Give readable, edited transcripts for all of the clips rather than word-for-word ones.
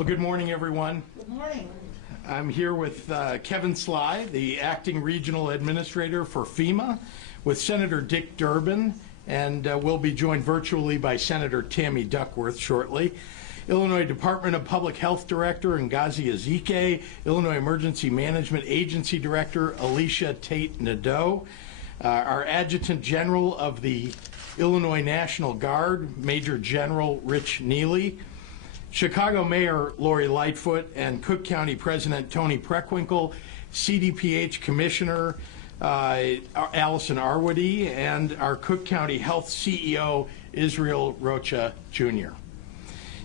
Well, good morning, everyone. Good morning. I'm here with Kevin Sly, the Acting Regional Administrator for Fema, with Senator Dick Durbin, and we'll be joined virtually by Senator Tammy Duckworth shortly. Illinois Department of Public Health Director Ngozi Ezike, Illinois Emergency Management Agency Director Alicia Tate Nadeau, our Adjutant General of the Illinois National Guard, Major General Rich Neely, Chicago Mayor Lori Lightfoot, and Cook County President Tony Preckwinkle, CDPH Commissioner Allison Arwady, and our Cook County Health CEO Israel Rocha Jr.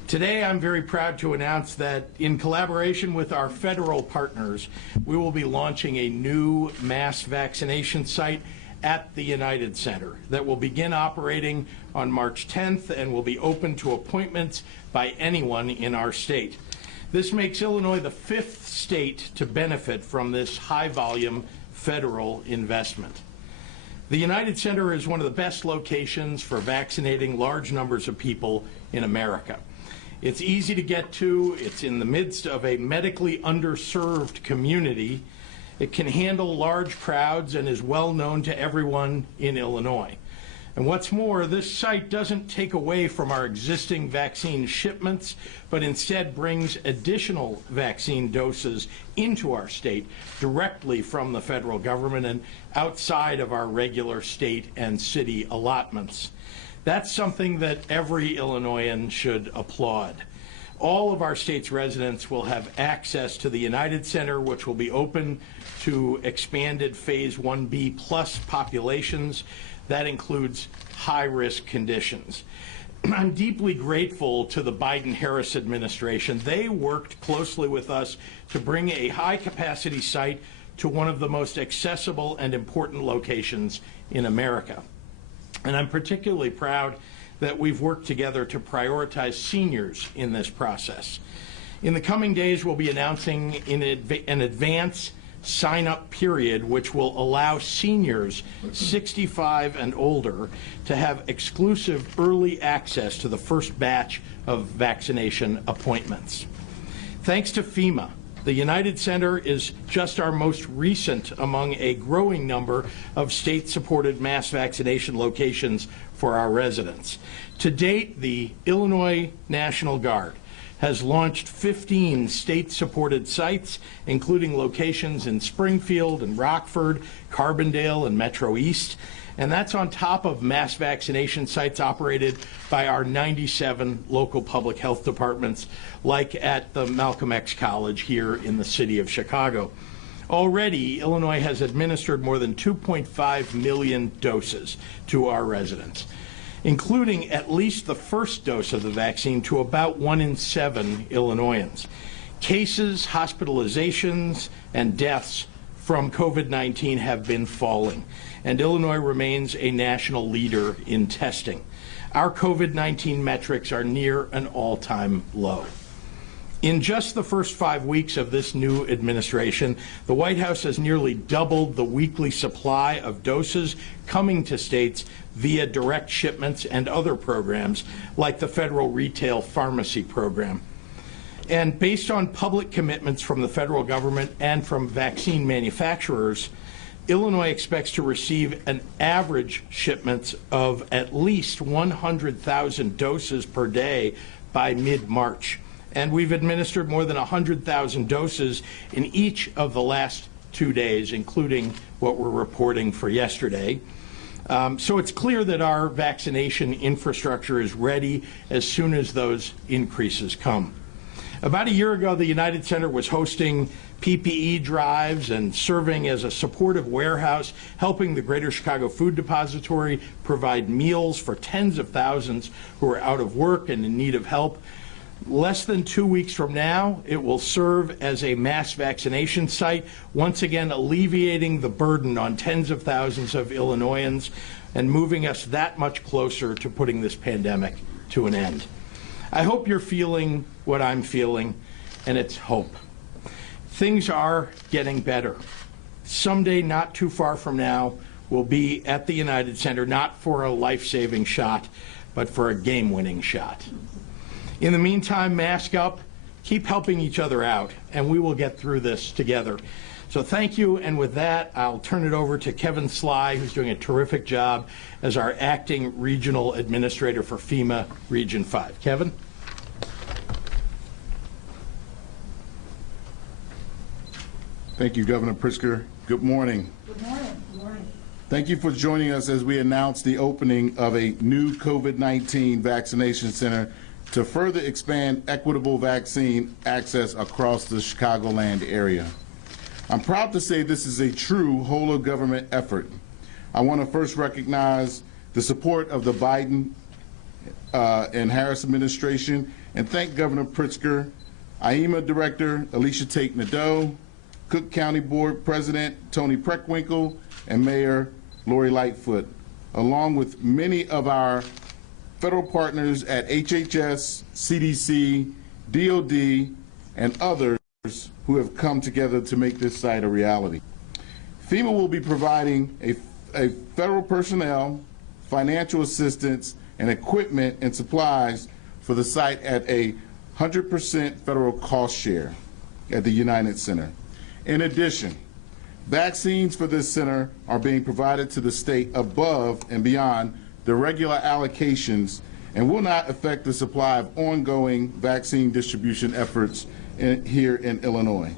Today, I'm very proud to announce that in collaboration with our federal partners, we will be launching a new mass vaccination site at the United Center that will begin operating on March 10th and will be open to appointments by anyone in our state. This makes Illinois the 5th state to benefit from this high-volume federal investment. The United Center is one of the best locations for vaccinating large numbers of people in America. It's easy to get to, it's in the midst of a medically underserved community. It can handle large crowds and is well known to everyone in Illinois. And what's more, this site doesn't take away from our existing vaccine shipments, but instead brings additional vaccine doses into our state directly from the federal government and outside of our regular state and city allotments. That's something that every Illinoisan should applaud. All of our state's residents will have access to the United Center, which will be open to expanded Phase 1B plus populations. That includes high-risk conditions. I'm deeply grateful to the Biden-Harris administration. They worked closely with us to bring a high-capacity site to one of the most accessible and important locations in America. And I'm particularly proud that we've worked together to prioritize seniors in this process. In the coming days, we'll be announcing an advance sign-up period which will allow seniors 65 and older to have exclusive early access to the first batch of vaccination appointments. Thanks to Fema, the United Center is just our most recent among a growing number of state-supported mass vaccination locations for our residents. To date, the Illinois National Guard has launched 15 state-supported sites, including locations in Springfield and Rockford, Carbondale, and Metro East. And that's on top of mass vaccination sites operated by our 97 local public health departments, like at the Malcolm X College here in the city of Chicago. Already, Illinois has administered more than 2.5 million doses to our residents, including at least the first dose of the vaccine to about 1 in 7 Illinoisans. Cases, hospitalizations, and deaths from COVID-19 have been falling, and Illinois remains a national leader in testing. Our COVID-19 metrics are near an all-time low. In just the first 5 weeks of this new administration, the White House has nearly doubled the weekly supply of doses coming to states via direct shipments and other programs like the federal retail pharmacy program. And based on public commitments from the federal government and from vaccine manufacturers, Illinois expects to receive an average shipments of at least 100,000 doses per day by mid-March. And we've administered more than 100,000 doses in each of the last 2 days, including what we're reporting for yesterday. So it's clear that our vaccination infrastructure is ready as soon as those increases come. About a year ago, the United Center was hosting PPE drives and serving as a supportive warehouse, helping the Greater Chicago Food Depository provide meals for tens of thousands who are out of work and in need of help. Less than 2 weeks from now, it will serve as a mass vaccination site, once again alleviating the burden on tens of thousands of Illinoisans and moving us that much closer to putting this pandemic to an end. I hope you're feeling what I'm feeling, and it's hope. Things are getting better. Someday, not too far from now, we'll be at the United Center, not for a life-saving shot, but for a game-winning shot. In the meantime, mask up, keep helping each other out, and we will get through this together. So thank you, and with that, I'll turn it over to Kevin Sly, who's doing a terrific job as our acting regional administrator for FEMA Region 5. Kevin? Thank you, Governor Pritzker. Good morning. Good morning. Good morning. Thank you for joining us as we announce the opening of a new COVID-19 vaccination center to further expand equitable vaccine access across the Chicagoland area. I'm proud to say this is a true whole-of-government effort. I want to first recognize the support of the Biden and Harris administration and thank Governor Pritzker, IEMA Director Alicia Tate Nadeau, Cook County Board President Tony Preckwinkle, and Mayor Lori Lightfoot, along with many of our federal partners at HHS, CDC, DOD, and others who have come together to make this site a reality. FEMA will be providing a federal personnel, financial assistance, and equipment and supplies for the site at a 100% federal cost share at the United Center. In addition, vaccines for this center are being provided to the state above and beyond the regular allocations and will not affect the supply of ongoing vaccine distribution efforts here in Illinois.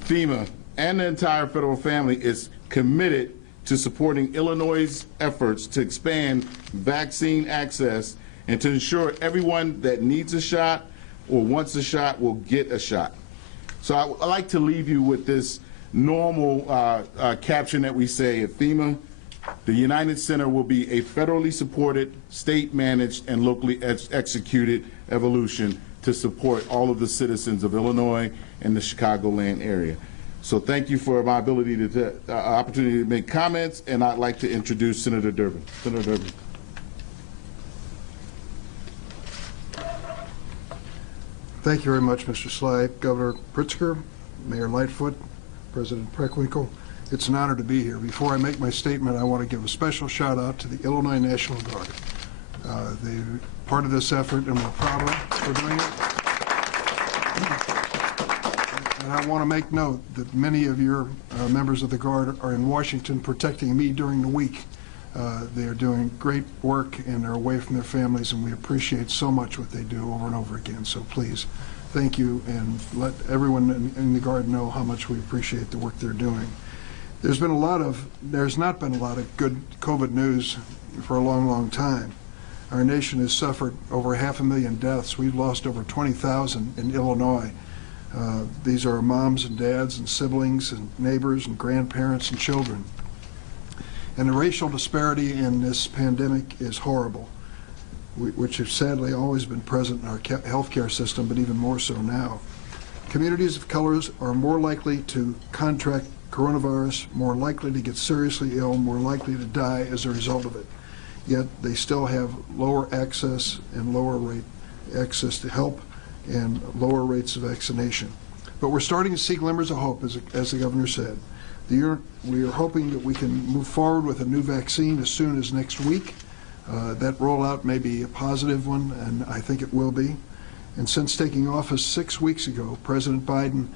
FEMA and the entire federal family is committed to supporting Illinois' efforts to expand vaccine access and to ensure everyone that needs a shot or wants a shot will get a shot. So I'd like to leave you with this normal caption that we say at FEMA: the United Center will be a federally supported, state-managed, and locally executed evolution to support all of the citizens of Illinois and the Chicagoland area. So thank you for my ability to opportunity to make comments, and I'd like to introduce Senator Durbin. Senator Durbin. Thank you very much, Mr. Sly. Governor Pritzker, Mayor Lightfoot, President Preckwinkle, it's an honor to be here. Before I make my statement, I want to give a special shout out to the Illinois National Guard. They're part of this effort, and we're proud of them for doing it. And I want to make note that many of your members of the Guard are in Washington protecting me during the week. They are doing great work and are away from their families, and we appreciate so much what they do over and over again. So please, thank you, and let everyone in the Guard know how much we appreciate the work they're doing. There's not been a lot of good COVID news for a long, long time. Our nation has suffered over 500,000 deaths. We've lost over 20,000 in Illinois. These are moms and dads and siblings and neighbors and grandparents and children. And the racial disparity in this pandemic is horrible, which has sadly always been present in our healthcare system, but even more so now. Communities of colors are more likely to contract coronavirus, more likely to get seriously ill, more likely to die as a result of it. Yet they still have lower access and lower rate access to help and lower rates of vaccination. But we're starting to see glimmers of hope, as the governor said. We are hoping that we can move forward with a new vaccine as soon as next week. That rollout may be a positive one, and I think it will be. And since taking office 6 weeks ago, President Biden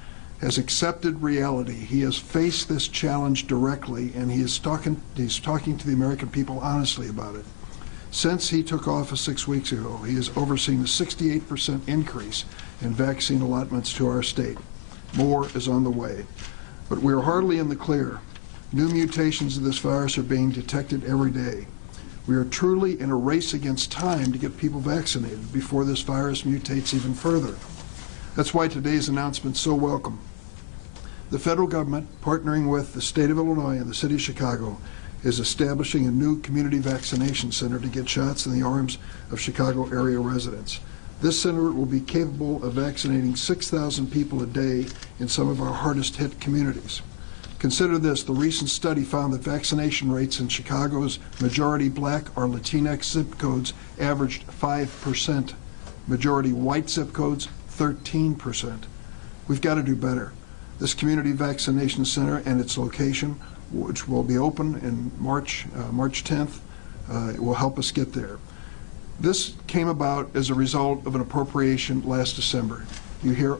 has accepted reality. He has faced this challenge directly, and he's talking to the American people honestly about it. Since he took office 6 weeks ago, he has overseen a 68% increase in vaccine allotments to our state. More is on the way. But we are hardly in the clear. New mutations of this virus are being detected every day. We are truly in a race against time to get people vaccinated before this virus mutates even further. That's why today's announcement is so welcome. The federal government, partnering with the state of Illinois and the city of Chicago, is establishing a new community vaccination center to get shots in the arms of Chicago area residents. This center will be capable of vaccinating 6,000 people a day in some of our hardest hit communities. Consider this: the recent study found that vaccination rates in Chicago's majority black or Latinx zip codes averaged 5%. Majority white zip codes, 13%. We've got to do better. This community vaccination center and its location, which will be open in March 10th, will help us get there. This came about as a result of an appropriation last December. You hear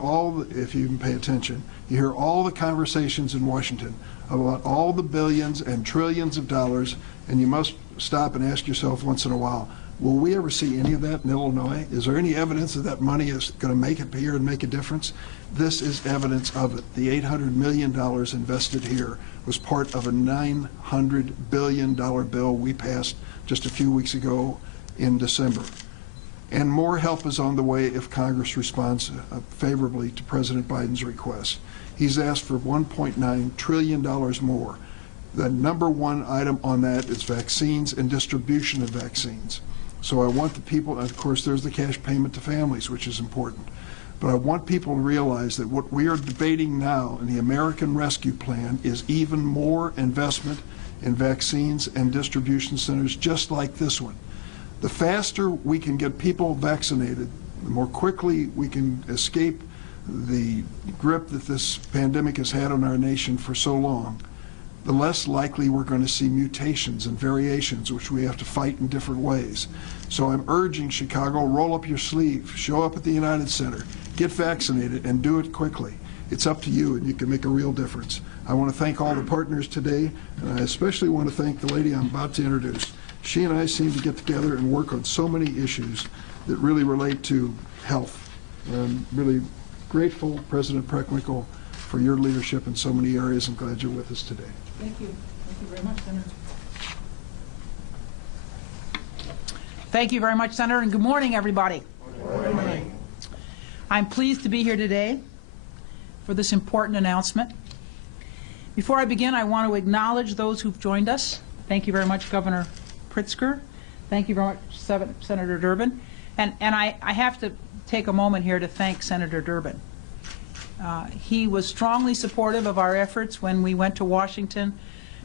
if you even pay attention, you hear all the conversations in Washington about all the billions and trillions of dollars, and you must stop and ask yourself once in a while, will we ever see any of that in Illinois? Is there any evidence that that money is going to make it here and make a difference? This is evidence of it. The $800 million invested here was part of a $900 billion bill we passed just a few weeks ago in December. And more help is on the way if Congress responds favorably to President Biden's request. He's asked for $1.9 trillion more. The number one item on that is vaccines and distribution of vaccines. So I want the people, and of course there's the cash payment to families, which is important. But I want people to realize that what we are debating now in the American Rescue Plan is even more investment in vaccines and distribution centers just like this one. The faster we can get people vaccinated, the more quickly we can escape the grip that this pandemic has had on our nation for so long, the less likely we're going to see mutations and variations, which we have to fight in different ways. So I'm urging Chicago, roll up your sleeve, show up at the United Center, get vaccinated, and do it quickly. It's up to you, and you can make a real difference. I want to thank all the partners today, and I especially want to thank the lady I'm about to introduce. She and I seem to get together and work on so many issues that really relate to health. I'm really grateful, President Preckwinkle, for your leadership in so many areas. I'm glad you're with us today. Thank you. Thank you very much, Senator. Thank you very much, Senator, and good morning, everybody. Good morning. I'm pleased to be here today for this important announcement. Before I begin, I want to acknowledge those who've joined us. Thank you very much, Governor Pritzker. Thank you very much, Senator Durbin. And I have to take a moment here to thank Senator Durbin. He was strongly supportive of our efforts when we went to Washington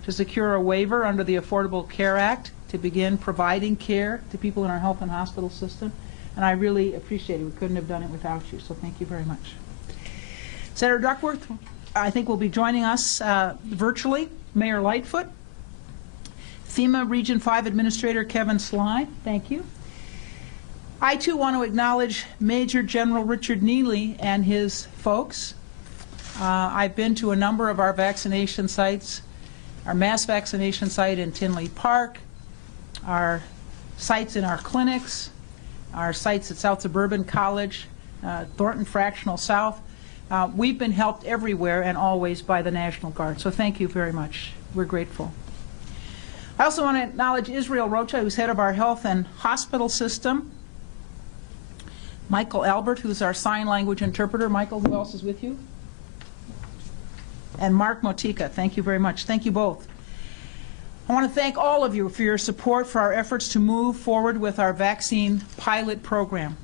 to secure a waiver under the Affordable Care Act to begin providing care to people in our health and hospital system. And I really appreciate it. We couldn't have done it without you, so thank you very much. Senator Duckworth, I think, will be joining us virtually. Mayor Lightfoot, FEMA Region 5 Administrator Kevin Sly, thank you. I too want to acknowledge Major General Richard Neely and his folks. I've been to a number of our vaccination sites, our mass vaccination site in Tinley Park, our sites in our clinics, our sites at South Suburban College, Thornton Fractional South. We've been helped everywhere and always by the National Guard, so thank you very much. We're grateful. I also want to acknowledge Israel Rocha, who's head of our health and hospital system, Michael Albert, who's our sign language interpreter. Michael, who else is with you? And Mark Motika, thank you very much. Thank you both. I want to thank all of you for your support for our efforts to move forward with our vaccine pilot program.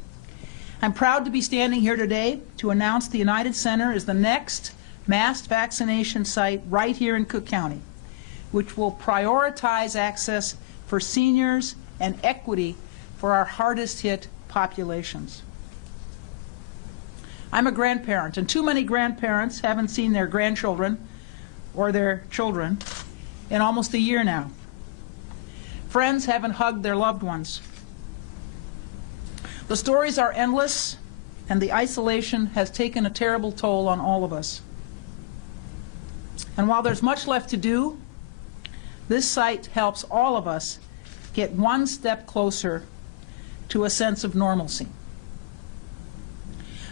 I'm proud to be standing here today to announce the United Center is the next mass vaccination site right here in Cook County, which will prioritize access for seniors and equity for our hardest hit populations. I'm a grandparent, and too many grandparents haven't seen their grandchildren or their children in almost a year now. Friends haven't hugged their loved ones. The stories are endless, and the isolation has taken a terrible toll on all of us. And while there's much left to do, this site helps all of us get one step closer to a sense of normalcy.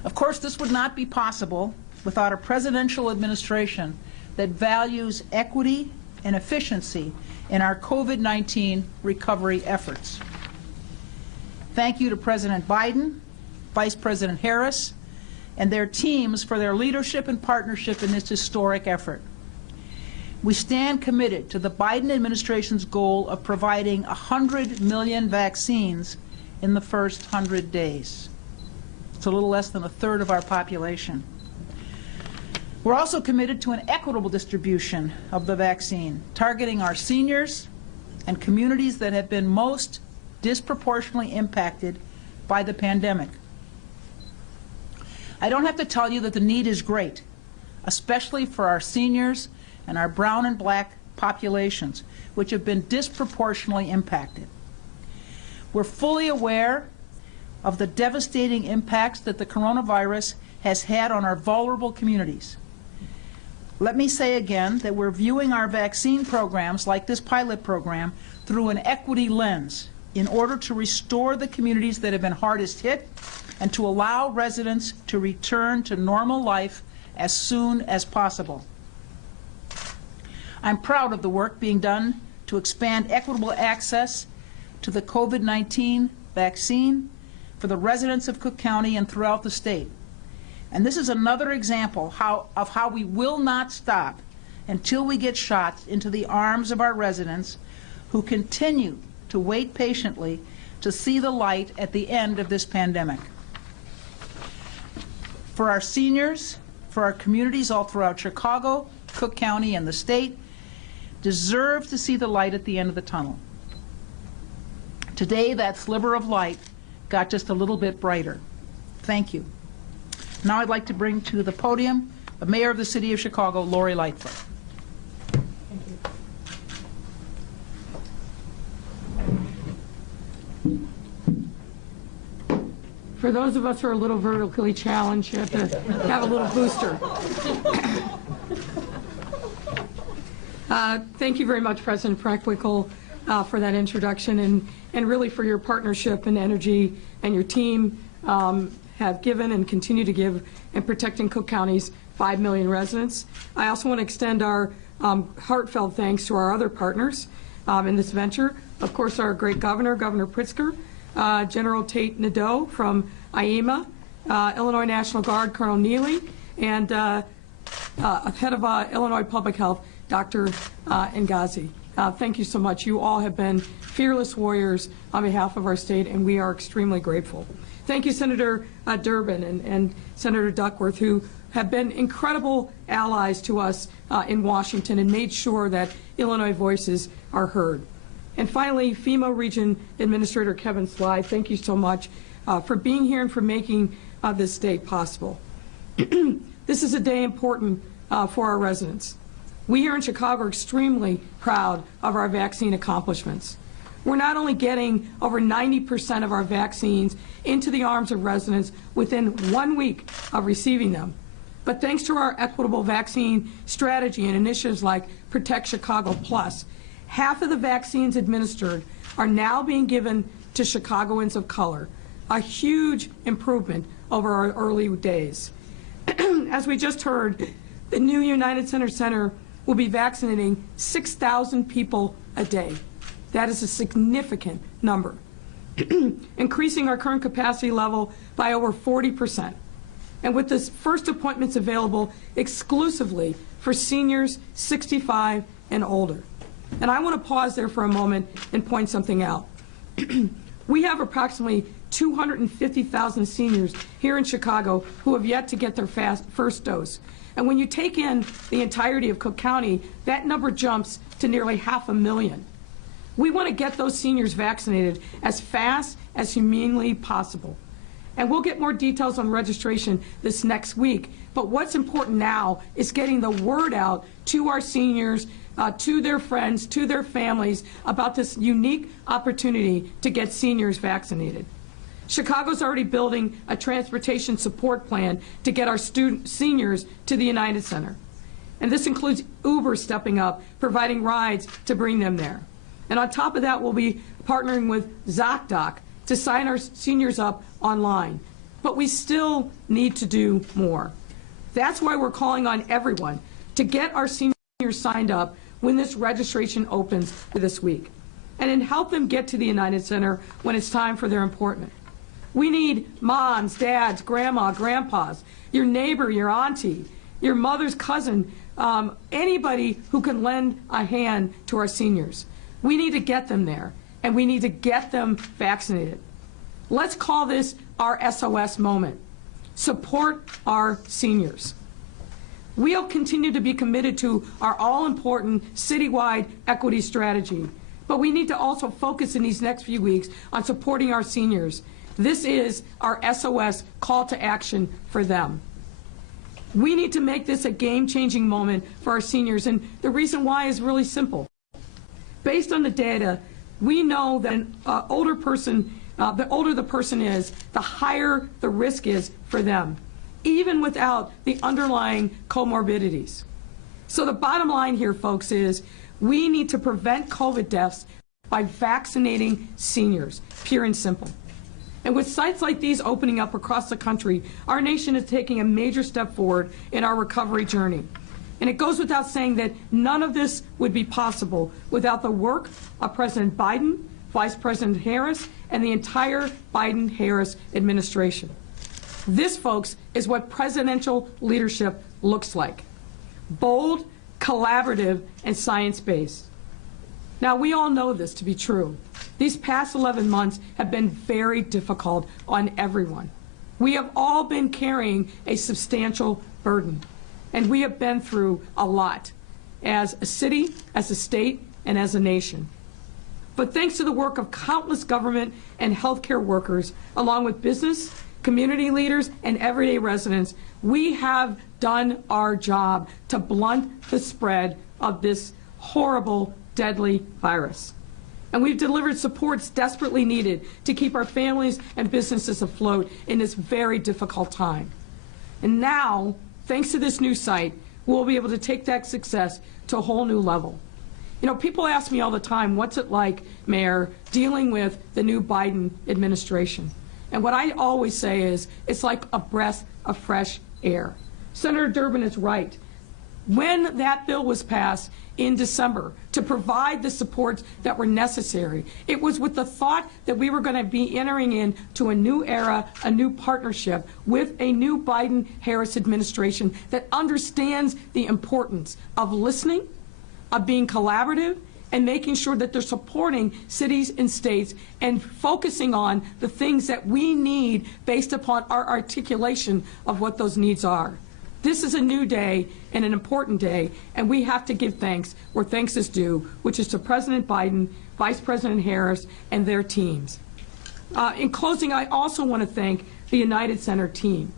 Of course, this would not be possible without a presidential administration that values equity and efficiency in our COVID-19 recovery efforts. Thank you to President Biden, Vice President Harris, and their teams for their leadership and partnership in this historic effort. We stand committed to the Biden administration's goal of providing 100 million vaccines in the first 100 days. It's a little less than a third of our population. We're also committed to an equitable distribution of the vaccine, targeting our seniors and communities that have been most disproportionately impacted by the pandemic. I don't have to tell you that the need is great, especially for our seniors and our brown and black populations, which have been disproportionately impacted. We're fully aware of the devastating impacts that the coronavirus has had on our vulnerable communities. Let me say again that we're viewing our vaccine programs, like this pilot program, through an equity lens in order to restore the communities that have been hardest hit and to allow residents to return to normal life as soon as possible. I'm proud of the work being done to expand equitable access to the COVID-19 vaccine for the residents of Cook County and throughout the state. And this is another example of how we will not stop until we get shots into the arms of our residents who continue to wait patiently to see the light at the end of this pandemic. For our seniors, for our communities all throughout Chicago, Cook County, and the state, deserve to see the light at the end of the tunnel. Today, that sliver of light got just a little bit brighter. Thank you. Now I'd like to bring to the podium the Mayor of the City of Chicago, Lori Lightfoot. For those of us who are a little vertically challenged, you have to have a little booster. Thank you very much, President Preckwinkle, for that introduction and really for your partnership and energy and your team have given and continue to give in protecting Cook County's 5 million residents. I also want to extend our heartfelt thanks to our other partners in this venture. Of course, our great governor, Governor Pritzker, General Tate Nadeau from IEMA, Illinois National Guard Colonel Neely, and head of Illinois Public Health, Dr. Ngazi. Thank you so much. You all have been fearless warriors on behalf of our state, and we are extremely grateful. Thank you, Senator Durbin and Senator Duckworth, who have been incredible allies to us in Washington and made sure that Illinois voices are heard. And finally, FEMA Region Administrator Kevin Slide, thank you so much for being here and for making this day possible. This is a day important for our residents. We here in Chicago are extremely proud of our vaccine accomplishments. We're not only getting over 90% of our vaccines into the arms of residents within 1 week of receiving them, but thanks to our equitable vaccine strategy and initiatives like Protect Chicago Plus, half of the vaccines administered are now being given to Chicagoans of color, a huge improvement over our early days. As we just heard, the new United Center will be vaccinating 6,000 people a day. That is a significant number, increasing our current capacity level by over 40%. And with the first appointments available exclusively for seniors 65 and older. And I want to pause there for a moment and point something out. We have approximately 250,000 seniors here in Chicago who have yet to get their first dose. And when you take in the entirety of Cook County, that number jumps to nearly 500,000. We want to get those seniors vaccinated as fast as humanly possible. And we'll get more details on registration this next week. But what's important now is getting the word out to our seniors, to their friends, to their families about this unique opportunity to get seniors vaccinated. Chicago's already building a transportation support plan to get our seniors to the United Center. And this includes Uber stepping up, providing rides to bring them there. And on top of that, we'll be partnering with ZocDoc to sign our seniors up online. But we still need to do more. That's why we're calling on everyone to get our seniors signed up when this registration opens this week, and then help them get to the United Center when it's time for their appointment. We need moms, dads, grandma, grandpas, your neighbor, your auntie, your mother's cousin, anybody who can lend a hand to our seniors. We need to get them there, and we need to get them vaccinated. Let's call this our SOS moment. Support our seniors. We'll continue to be committed to our all-important citywide equity strategy, but we need to also focus in these next few weeks on supporting our seniors. This is our SOS call to action for them. We need to make this a game-changing moment for our seniors, and the reason why is really simple. Based on the data, we know that an older person the older the person is, the higher the risk is for them, even without the underlying comorbidities. So the bottom line here, folks, is we need to prevent COVID deaths by vaccinating seniors, pure and simple. And with sites like these opening up across the country, our nation is taking a major step forward in our recovery journey. And it goes without saying that none of this would be possible without the work of President Biden, Vice President Harris, and the entire Biden-Harris administration. This, folks, is what presidential leadership looks like. Bold, collaborative, and science-based. Now, we all know this to be true. These past 11 months have been very difficult on everyone. We have all been carrying a substantial burden, and we have been through a lot as a city, as a state, and as a nation. But thanks to the work of countless government and healthcare workers, along with business, community leaders, and everyday residents, we have done our job to blunt the spread of this horrible, deadly virus. And we've delivered supports desperately needed to keep our families and businesses afloat in this very difficult time. And now, thanks to this new site, we'll be able to take that success to a whole new level. You know, people ask me all the time, what's it like, Mayor, dealing with the new Biden administration? And what I always say is, it's like a breath of fresh air. Senator Durbin is right. When that bill was passed in December to provide the supports that were necessary, it was with the thought that we were going to be entering into a new era, a new partnership with a new Biden-Harris administration that understands the importance of listening, of being collaborative, and making sure that they're supporting cities and states and focusing on the things that we need based upon our articulation of what those needs are. This is a new day and an important day, and we have to give thanks where thanks is due, which is to President Biden, Vice President Harris, and their teams. In closing, I also want to thank the United Center team,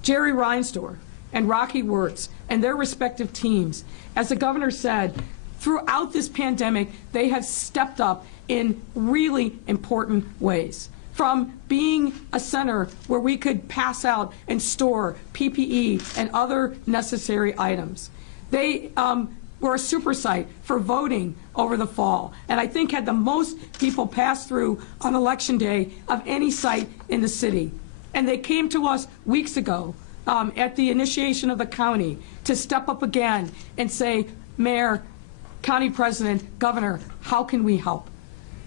Jerry Reinsdorf and Rocky Wirtz and their respective teams. As the governor said, throughout this pandemic, they have stepped up in really important ways. From being a center where we could pass out and store PPE and other necessary items. They were a super site for voting over the fall, and I think had the most people pass through on Election Day of any site in the city. And they came to us weeks ago at the initiation of the county to step up again and say, Mayor, County President, Governor, how can we help?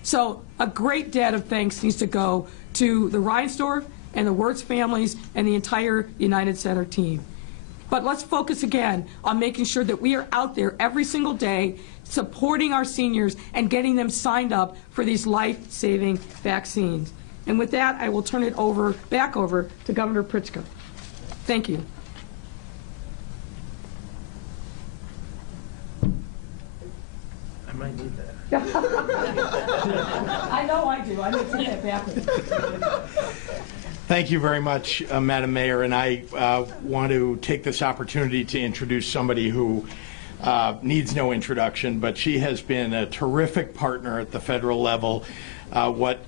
So a great debt of thanks needs to go to the Reinsdorf and the Wirtz families and the entire United Center team. But let's focus again on making sure that we are out there every single day supporting our seniors and getting them signed up for these life-saving vaccines. And with that, I will turn it back over to Governor Pritzker. Thank you. I might need that. I know I do. I need to take that back. Thank you very much, Madam Mayor, and I want to take this opportunity to introduce somebody who needs no introduction, but she has been a terrific partner at the federal level. What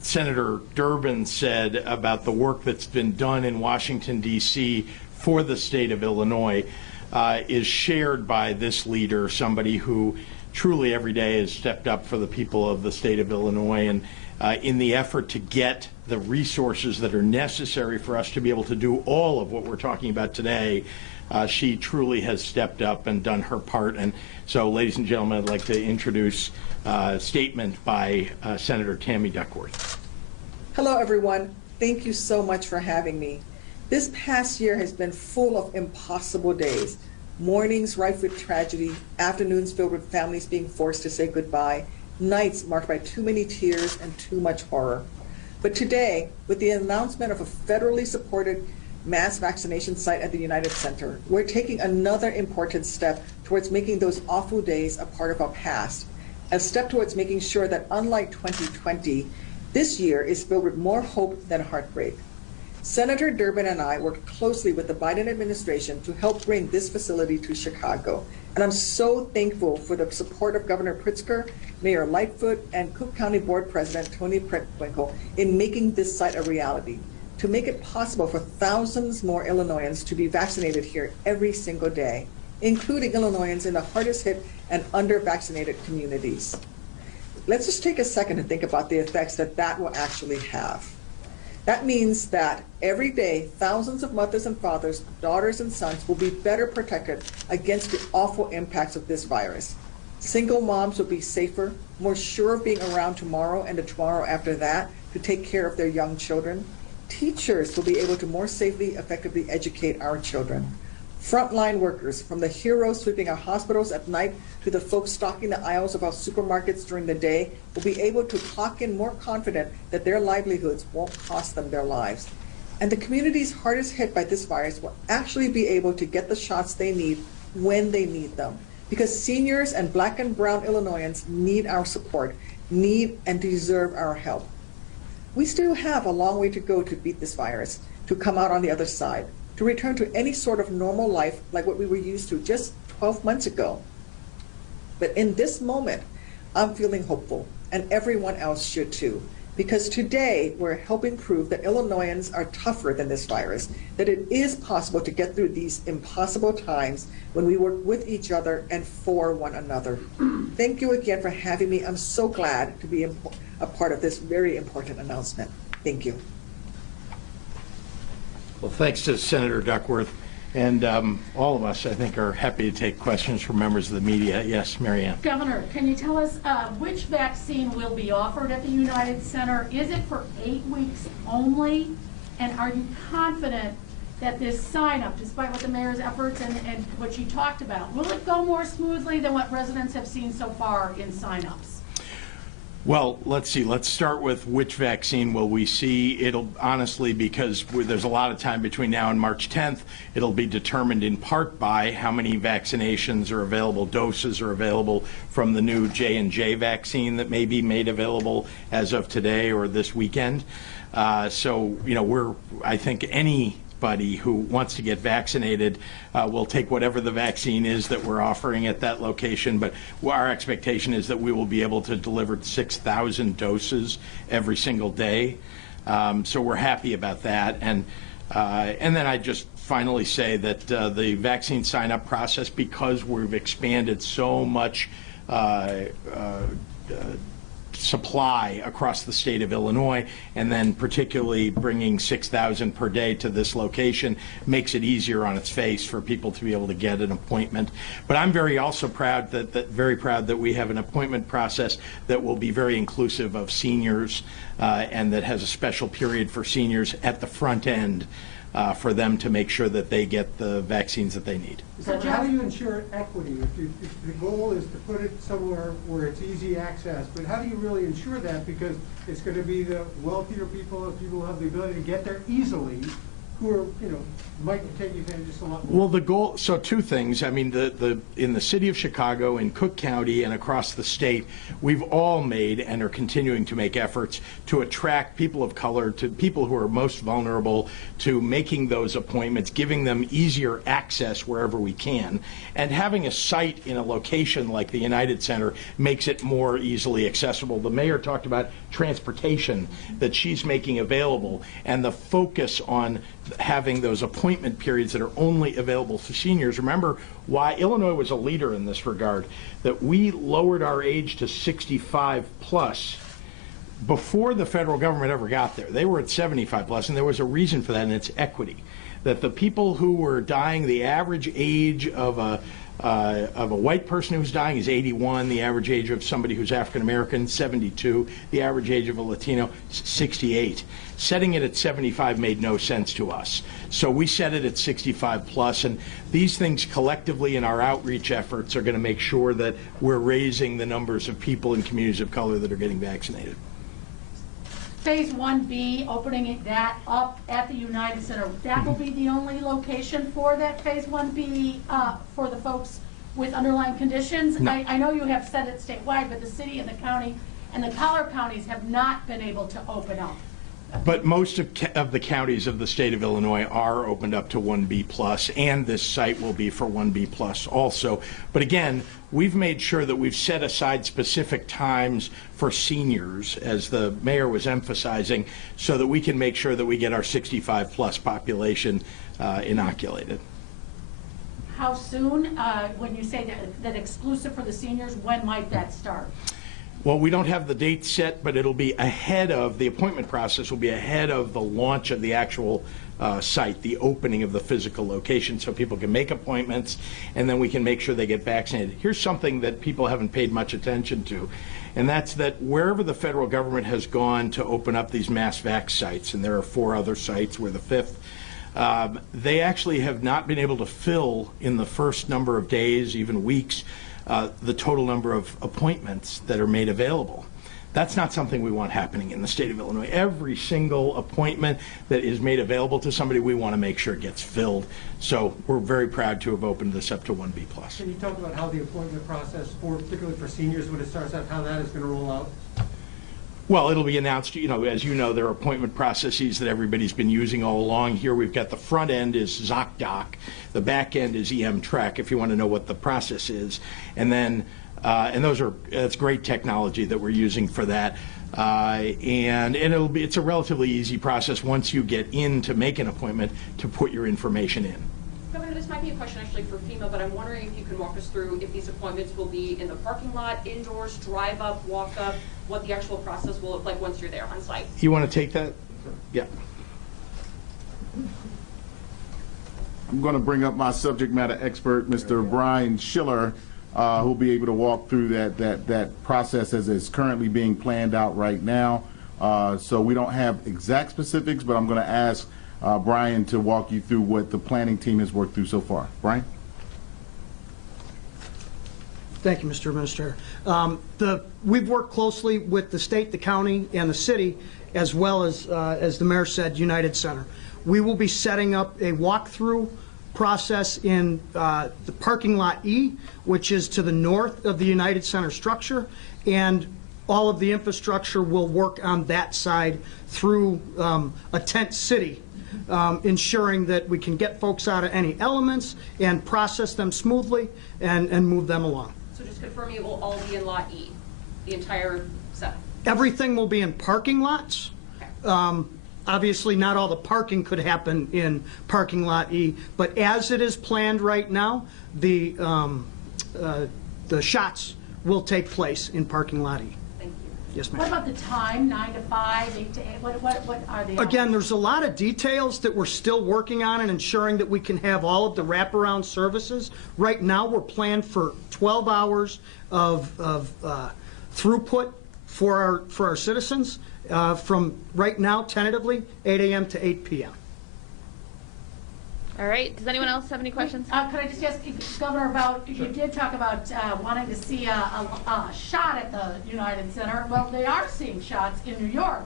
Senator Durbin said about the work that's been done in Washington, D.C. for the state of Illinois is shared by this leader, somebody who truly every day has stepped up for the people of the state of Illinois, and in the effort to get the resources that are necessary for us to be able to do all of what we're talking about today, she truly has stepped up and done her part. And so, ladies and gentlemen, I'd like to introduce a statement by Senator Tammy Duckworth. Hello, everyone. Thank you so much for having me. This past year has been full of impossible days. Mornings rife with tragedy, afternoons filled with families being forced to say goodbye, nights marked by too many tears and too much horror. But today, with the announcement of a federally supported mass vaccination site at the United Center, we're taking another important step towards making those awful days a part of our past, a step towards making sure that unlike 2020, this year is filled with more hope than heartbreak. Senator Durbin and I worked closely with the Biden administration to help bring this facility to Chicago, And I'm so thankful for the support of Governor Pritzker, Mayor Lightfoot, and Cook County Board President Tony Pritzker in making this site a reality, to make it possible for thousands more Illinoisans to be vaccinated here every single day, including Illinoisans in the hardest hit and under-vaccinated communities. Let's just take a second to think about the effects that that will actually have. That means that every day, thousands of mothers and fathers, daughters and sons will be better protected against the awful impacts of this virus. Single moms will be safer, more sure of being around tomorrow and the tomorrow after that to take care of their young children. Teachers will be able to more safely, effectively educate our children. Frontline workers, from the heroes sweeping our hospitals at night to the folks stocking the aisles of our supermarkets during the day, will be able to clock in more confident that their livelihoods won't cost them their lives. And the communities hardest hit by this virus will actually be able to get the shots they need when they need them. Because seniors and Black and brown Illinoisans need our support, need and deserve our help. We still have a long way to go to beat this virus, to come out on the other side, to return to any sort of normal life like what we were used to just 12 months ago. But in this moment, I'm feeling hopeful, and everyone else should too, because today we're helping prove that Illinoisans are tougher than this virus, that it is possible to get through these impossible times when we work with each other and for one another. Thank you again for having me. I'm so glad to be a part of this very important announcement. Thank you. Well, thanks to Senator Duckworth. And all of us, I think, are happy to take questions from members of the media. Yes, Marianne. Governor, can you tell us which vaccine will be offered at the United Center? Is it for 8 weeks only? And are you confident that this sign-up, despite what the mayor's efforts and what she talked about, will it go more smoothly than what residents have seen so far in sign-ups? Well, let's see. Let's start with which vaccine will we see. It'll honestly, because there's a lot of time between now and March 10th, it'll be determined in part by how many vaccinations are available, doses are available from the new J&J vaccine that may be made available as of today or this weekend. So, you know, I think anybody who wants to get vaccinated will take whatever the vaccine is that we're offering at that location, but our expectation is that we will be able to deliver 6,000 doses every single day. So we're happy about that. And then I just finally say that the vaccine sign-up process, because we've expanded so much supply across the state of Illinois, and then particularly bringing 6,000 per day to this location, makes it easier on its face for people to be able to get an appointment. But I'm very proud that we have an appointment process that will be very inclusive of seniors and that has a special period for seniors at the front end for them to make sure that they get the vaccines that they need. So how do you ensure equity? If the goal is to put it somewhere where it's easy access, but how do you really ensure that? Because it's going to be the wealthier people, people who have the ability to get there easily, who are, you know, might take advantage of a lot more. Well, the goal, so two things. I mean, in the city of Chicago, in Cook County, and across the state, we've all made and are continuing to make efforts to attract people of color, to people who are most vulnerable, to making those appointments, giving them easier access wherever we can. And having a site in a location like the United Center makes it more easily accessible. The mayor talked about transportation that she's making available, and the focus on having those appointment periods that are only available to seniors. Remember why Illinois was a leader in this regard, that we lowered our age to 65 plus before the federal government ever got there. They were at 75 plus, and there was a reason for that, and it's equity. That the people who were dying, the average age of a white person who's dying is 81, the average age of somebody who's African American, 72, the average age of a Latino, 68. Setting it at 75 made no sense to us. So we set it at 65 plus, and these things collectively in our outreach efforts are going to make sure that we're raising the numbers of people in communities of color that are getting vaccinated. Phase 1B, opening that up at the United Center, that will be the only location for that Phase 1B for the folks with underlying conditions? No. I know you have said it statewide, but the city and the county and the collar counties have not been able to open up. But most of the counties of the state of Illinois are opened up to 1B+, and this site will be for 1B+ also. But again, we've made sure that we've set aside specific times for seniors, as the mayor was emphasizing, so that we can make sure that we get our 65+ population inoculated. How soon, when you say that exclusive for the seniors, when might that start? Well, we don't have the date set, but it'll be ahead of, the appointment process will be ahead of the launch of the actual site, the opening of the physical location, so people can make appointments, and then we can make sure they get vaccinated. Here's something that people haven't paid much attention to, and that's that wherever the federal government has gone to open up these mass vax sites, and there are 4 other sites, we're the 5th, they actually have not been able to fill in the first number of days, even weeks, the total number of appointments that are made available. That's not something we want happening in the state of Illinois. Every single appointment that is made available to somebody, we want to make sure gets filled. So we're very proud to have opened this up to 1B+. Can you talk about how the appointment process, particularly for seniors, when it starts out, how that is going to roll out? Well, it'll be announced, as you know, there are appointment processes that everybody's been using all along. Here we've got the front end is ZocDoc, the back end is EM-Track, if you want to know what the process is. And then, that's great technology that we're using for that. And it's a relatively easy process once you get in to make an appointment to put your information in. Governor, this might be a question actually for Fema, but I'm wondering if you can walk us through if these appointments will be in the parking lot, indoors, drive up, walk up, what the actual process will look like once you're there on site. You want to take that? Yeah. I'm going to bring up my subject matter expert, Mr. Brian Schiller, who'll be able to walk through that process as it's currently being planned out right now. So we don't have exact specifics, but I'm going to ask Brian to walk you through what the planning team has worked through so far. Brian? Thank you, Mr. Administrator. We've worked closely with the state, the county, and the city, as well as the mayor said, United Center. We will be setting up a walkthrough process in the parking lot E, which is to the north of the United Center structure, and all of the infrastructure will work on that side through a tent city, ensuring that we can get folks out of any elements and process them smoothly and move them along. So just confirm it will all be in Lot E, the entire setup? Everything will be in parking lots. Okay. Obviously, not all the parking could happen in parking lot E, but as it is planned right now, the shots will take place in parking lot E. Thank you. Yes, ma'am. What about the time, 9 to 5, 8 to 8? What are they? Again, there's a lot of details that we're still working on and ensuring that we can have all of the wraparound services. Right now, we're planned for 12 hours of throughput for our citizens. From right now, tentatively, 8 a.m. to 8 p.m. All right. Does anyone else have any questions? Could I just ask Governor about, you did talk about wanting to see a shot at the United Center. Well, they are seeing shots in New York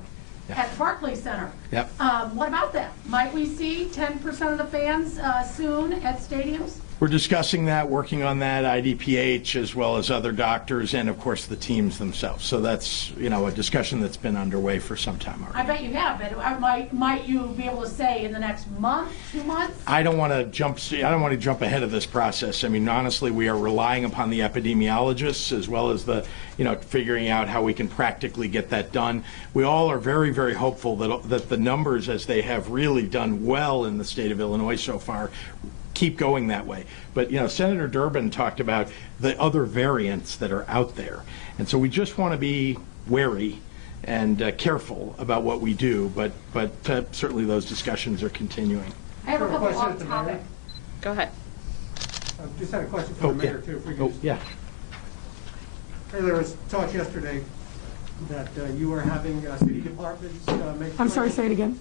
at Barclays Center. Yep. What about that? Might we see 10% of the fans soon at stadiums? We're discussing that, working on that, IDPH as well as other doctors and, of course, the teams themselves. So that's, a discussion that's been underway for some time already. I bet you have, but might you be able to say in the next month, 2 months? I don't want to jump ahead of this process. I mean, honestly, we are relying upon the epidemiologists as well as the, figuring out how we can practically get that done. We all are very, very hopeful that the numbers, as they have really done well in the state of Illinois so far, keep going that way. But, Senator Durbin talked about the other variants that are out there. And so we just want to be wary and careful about what we do, but certainly those discussions are continuing. I have a couple Question off at the topic. mayor. Go ahead. I just had a question for the mayor, too. If we could just- yeah. There was talk yesterday that you were having city departments make... I'm sorry, say it again.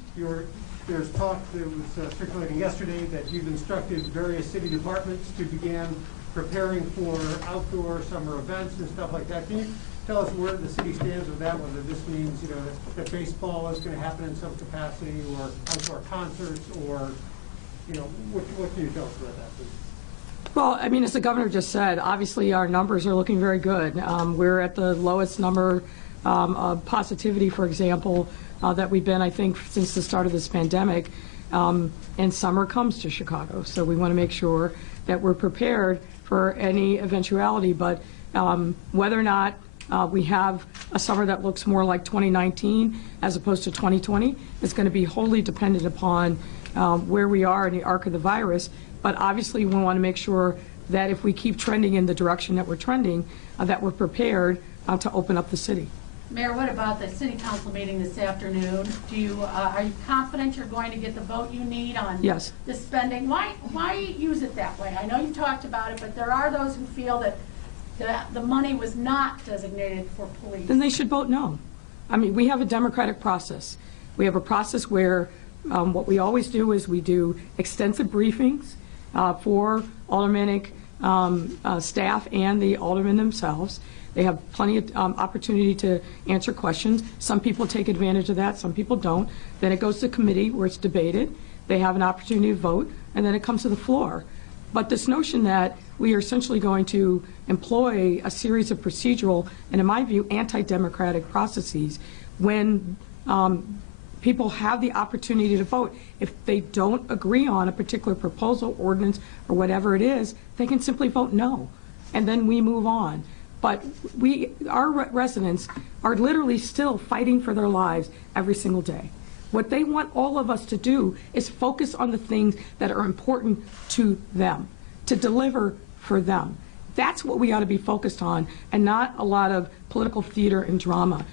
There's talk that was circulating yesterday that you've instructed various city departments to begin preparing for outdoor summer events and stuff like that. Can you tell us where the city stands with that, whether this means, that baseball is going to happen in some capacity, or outdoor concerts, or, what can you tell us about that, please? Well, I mean, as the governor just said, obviously our numbers are looking very good. We're at the lowest number of positivity, for example, that we've been, I think, since the start of this pandemic, and summer comes to Chicago. So we want to make sure that we're prepared for any eventuality. But whether or not we have a summer that looks more like 2019 as opposed to 2020 is going to be wholly dependent upon where we are in the arc of the virus. But obviously, we want to make sure that if we keep trending in the direction that we're trending, that we're prepared to open up the city. Mayor, what about the city council meeting this afternoon? Are you confident you're going to get the vote you need on Yes. the spending? Why use it that way? I know you talked about it, but there are those who feel that the money was not designated for police. Then they should vote no. I mean, we have a democratic process. We have a process where what we always do is we do extensive briefings for aldermanic staff and the aldermen themselves. They have plenty of opportunity to answer questions. Some people take advantage of that, some people don't. Then it goes to committee where it's debated. They have an opportunity to vote, and then it comes to the floor. But this notion that we are essentially going to employ a series of procedural and, in my view, anti-democratic processes when people have the opportunity to vote. If they don't agree on a particular proposal, ordinance, or whatever it is, they can simply vote no, and then we move on. But our residents are literally still fighting for their lives every single day. What they want all of us to do is focus on the things that are important to them, to deliver for them. That's what we ought to be focused on, and not a lot of political theater and drama.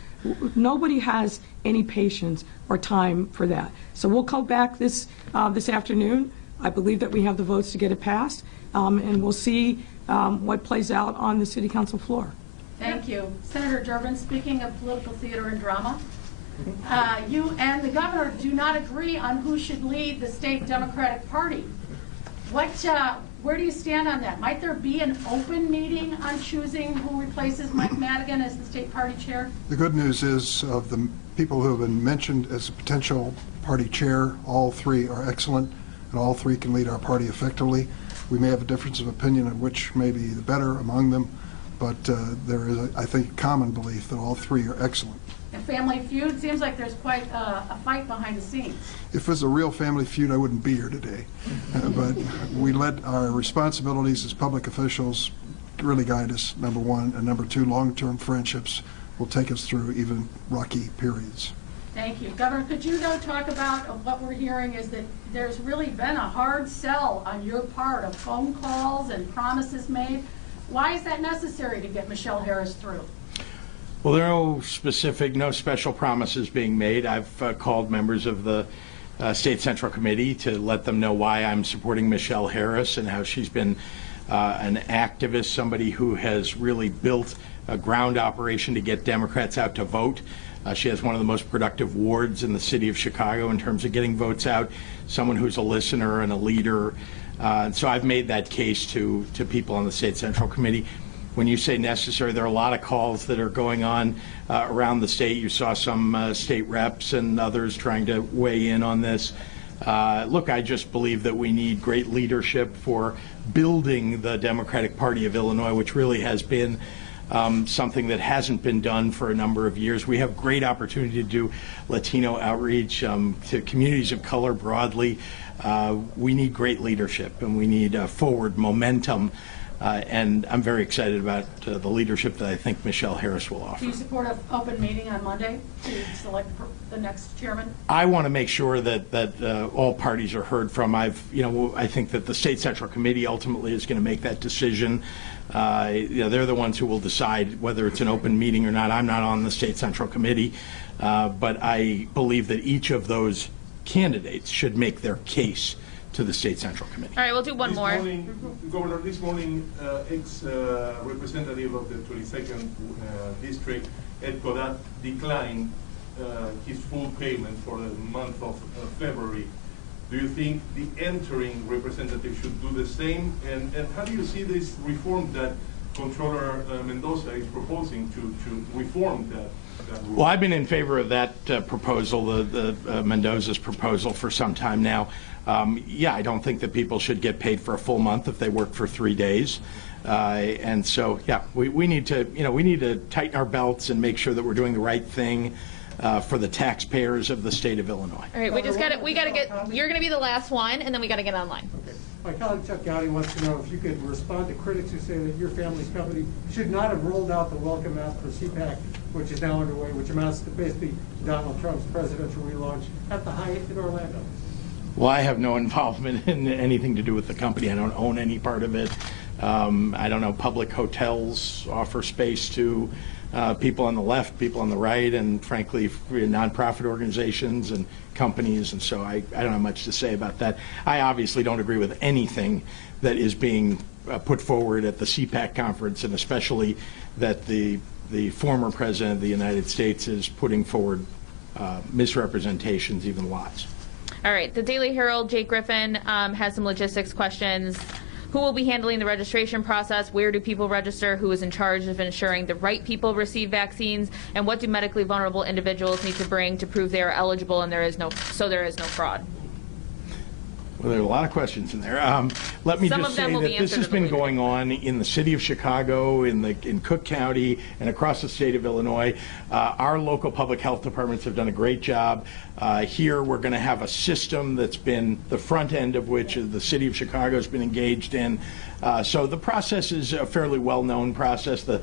Nobody has any patience or time for that. So we'll come back this afternoon. I believe that we have the votes to get it passed, and we'll see what plays out on the city council floor. Thank you. Senator Durbin, speaking of political theater and drama, you and the governor do not agree on who should lead the state Democratic Party. Where do you stand on that? Might there be an open meeting on choosing who replaces Mike Madigan as the state party chair? The good news is, of the people who have been mentioned as a potential party chair, all three are excellent, and all three can lead our party effectively. We may have a difference of opinion on which may be the better among them, but there is, I think, a common belief that all three are excellent. A Family Feud seems like there's quite a fight behind the scenes. If it was a real Family Feud, I wouldn't be here today. But we let our responsibilities as public officials really guide us, number one, and number two, long-term friendships will take us through even rocky periods. Thank you. Governor, could you, though, talk about what we're hearing is that there's really been a hard sell on your part of phone calls and promises made. Why is that necessary to get Michelle Harris through? Well, there are no special promises being made. I've called members of the State Central Committee to let them know why I'm supporting Michelle Harris and how she's been an activist, somebody who has really built a ground operation to get Democrats out to vote. She has one of the most productive wards in the city of Chicago in terms of getting votes out, someone who's a listener and a leader. So I've made that case to people on the State Central Committee. When you say necessary, there are a lot of calls that are going on around the state. You saw some state reps and others trying to weigh in on this. Look, I just believe that we need great leadership for building the Democratic Party of Illinois, which really has been something that hasn't been done for a number of years. We have great opportunity to do Latino outreach to communities of color broadly. We need great leadership, and we need forward momentum. And I'm very excited about the leadership that I think Michelle Harris will offer. Do you support an open meeting on Monday to select the next chairman? I want to make sure that all parties are heard from. I think that the State Central Committee ultimately is going to make that decision. They're the ones who will decide whether it's an open meeting or not. I'm not on the State Central Committee, but I believe that each of those candidates should make their case to the State Central Committee. All right, we'll do one more. Governor, this morning, ex-representative of the 22nd District, Ed Kodat, declined his full payment for the month of February. Do you think the entering representative should do the same? And how do you see this reform that Comptroller Mendoza is proposing to reform that rule? Well, I've been in favor of that proposal, the Mendoza's proposal, for some time now. Yeah, I don't think that people should get paid for a full month if they work for 3 days. And so, yeah, we need to, we need to tighten our belts and make sure that we're doing the right thing for the taxpayers of the state of Illinois. All right, we gotta get, you're gonna be the last one, and then we gotta get online. My colleague Chuck Gowdy wants to know if you could respond to critics who say that your family's company should not have rolled out the welcome app for CPAC, which is now underway, which amounts to basically Donald Trump's presidential relaunch at the Hyatt in Orlando. Well, I have no involvement in anything to do with the company. I don't own any part of it. I don't know, public hotels offer space to people on the left, people on the right, and frankly, nonprofit organizations and companies, and so I don't have much to say about that. I obviously don't agree with anything that is being put forward at the CPAC conference, and especially that the former president of the United States is putting forward misrepresentations, even lies. All right, the Daily Herald, Jake Griffin has some logistics questions. Who will be handling the registration process? Where do people register? Who is in charge of ensuring the right people receive vaccines? And what do medically vulnerable individuals need to bring to prove they are eligible and there is no fraud? Well, there are a lot of questions in there. Let me just say that this has been going on in the city of Chicago, in Cook County, and across the state of Illinois. Our local public health departments have done a great job. Here we're going to have a system that's been the front end of which the city of Chicago has been engaged in. So the process is a fairly well-known process. The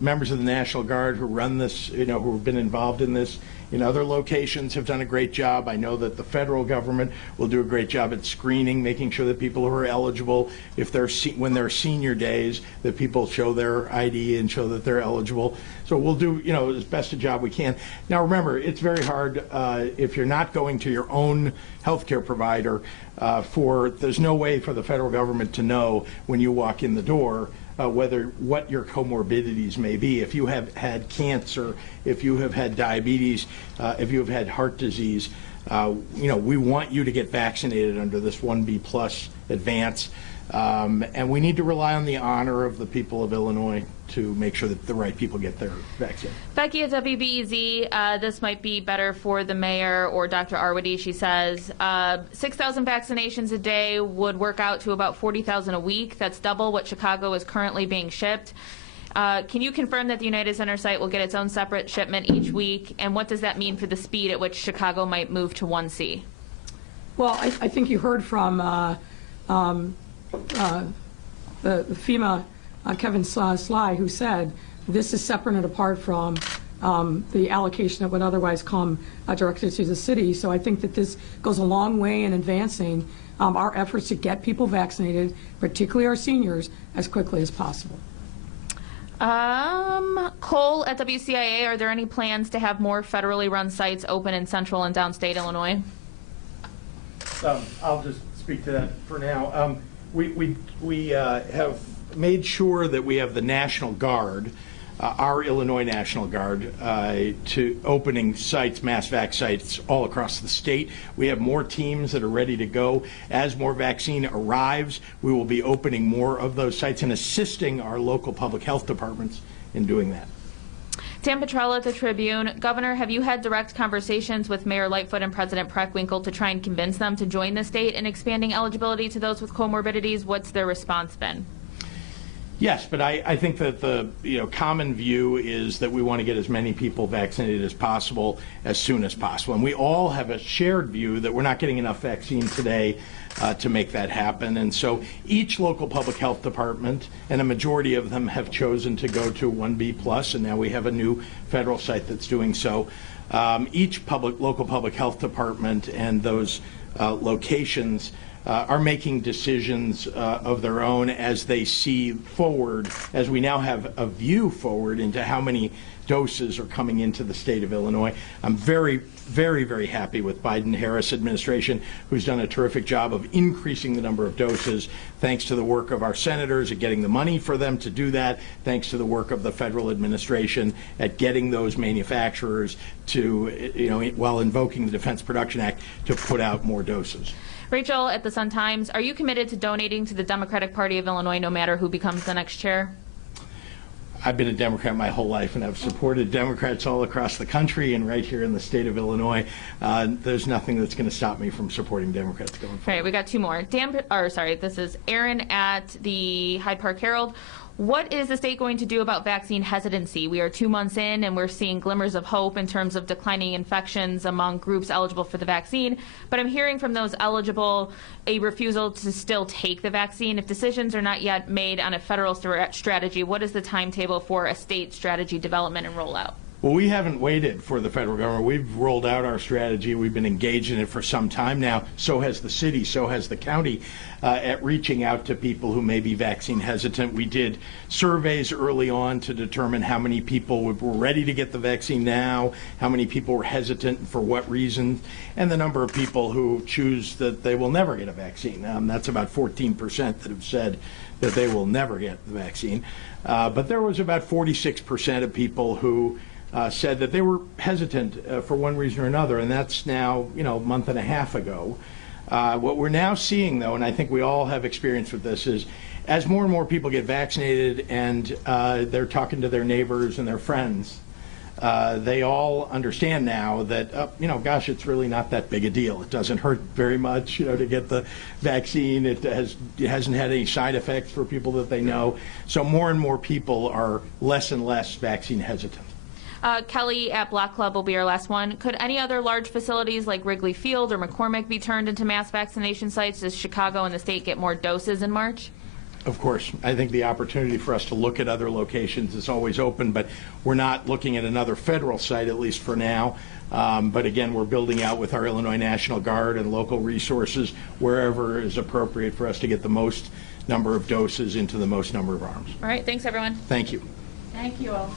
members of the National Guard who run this, who have been involved in this in other locations have done a great job. I know that the federal government will do a great job at screening, making sure that people who are eligible, when they're senior days, that people show their ID and show that they're eligible. So we'll do, as best a job we can. Now remember, it's very hard if you're not going to your own healthcare provider. There's no way for the federal government to know when you walk in the door what your comorbidities may be. If you have had cancer, if you have had diabetes, if you have had heart disease, we want you to get vaccinated under this 1B plus advance. And we need to rely on the honor of the people of Illinois to make sure that the right people get their vaccine. Becky at WBEZ, this might be better for the mayor or Dr. Arwady. She says 6,000 vaccinations a day would work out to about 40,000 a week. That's double what Chicago is currently being shipped. Can you confirm that the United Center site will get its own separate shipment each week? And what does that mean for the speed at which Chicago might move to 1C? Well, I think you heard from the FEMA, Kevin Sly, who said this is separate and apart from the allocation that would otherwise come directly to the city. So I think that this goes a long way in advancing our efforts to get people vaccinated, particularly our seniors, as quickly as possible. Cole at WCIA, are there any plans to have more federally run sites open in central and downstate Illinois? I'll just speak to that for now. We have made sure that we have the National Guard, our Illinois National Guard, to opening sites, mass vac sites all across the state. We have more teams that are ready to go. As more vaccine arrives, we will be opening more of those sites and assisting our local public health departments in doing that. Dan Petrella at the Tribune. Governor, have you had direct conversations with Mayor Lightfoot and President Preckwinkle to try and convince them to join the state in expanding eligibility to those with comorbidities? What's their response been? Yes, but I think that the common view is that we want to get as many people vaccinated as possible as soon as possible. And we all have a shared view that we're not getting enough vaccine today to make that happen. And so each local public health department, and a majority of them, have chosen to go to 1B+, and now we have a new federal site that's doing so. Each local public health department and those locations are making decisions of their own as they see forward, as we now have a view forward into how many doses are coming into the state of Illinois. I'm very, very, very happy with Biden-Harris administration, who's done a terrific job of increasing the number of doses, thanks to the work of our senators at getting the money for them to do that, thanks to the work of the federal administration at getting those manufacturers to, while invoking the Defense Production Act, to put out more doses. Rachel at the Sun-Times, are you committed to donating to the Democratic Party of Illinois no matter who becomes the next chair? I've been a Democrat my whole life, and I've supported Democrats all across the country and right here in the state of Illinois. There's nothing that's going to stop me from supporting Democrats going forward. All right, we got two more. This is Aaron at the Hyde Park Herald. What is the state going to do about vaccine hesitancy? We are 2 months in and we're seeing glimmers of hope in terms of declining infections among groups eligible for the vaccine, but I'm hearing from those eligible a refusal to still take the vaccine. If decisions are not yet made on a federal strategy, what is the timetable for a state strategy development and rollout? Well, we haven't waited for the federal government. We've rolled out our strategy. We've been engaged in it for some time now. So has the city, so has the county, at reaching out to people who may be vaccine hesitant. We did surveys early on to determine how many people were ready to get the vaccine now, how many people were hesitant and for what reasons, and the number of people who choose that they will never get a vaccine. That's about 14% that have said that they will never get the vaccine. But there was about 46% of people who said that they were hesitant for one reason or another, and that's now, a month and a half ago. What we're now seeing, though, and I think we all have experience with this, is as more and more people get vaccinated and they're talking to their neighbors and their friends, they all understand now that, gosh, it's really not that big a deal. It doesn't hurt very much, to get the vaccine. It hasn't had any side effects for people that they know. So more and more people are less and less vaccine hesitant. Kelly at Block Club will be our last one. Could any other large facilities like Wrigley Field or McCormick be turned into mass vaccination sites? Does Chicago and the state get more doses in March? Of course. I think the opportunity for us to look at other locations is always open, but we're not looking at another federal site, at least for now. But again, we're building out with our Illinois National Guard and local resources wherever is appropriate for us to get the most number of doses into the most number of arms. All right. Thanks, everyone. Thank you. Thank you all.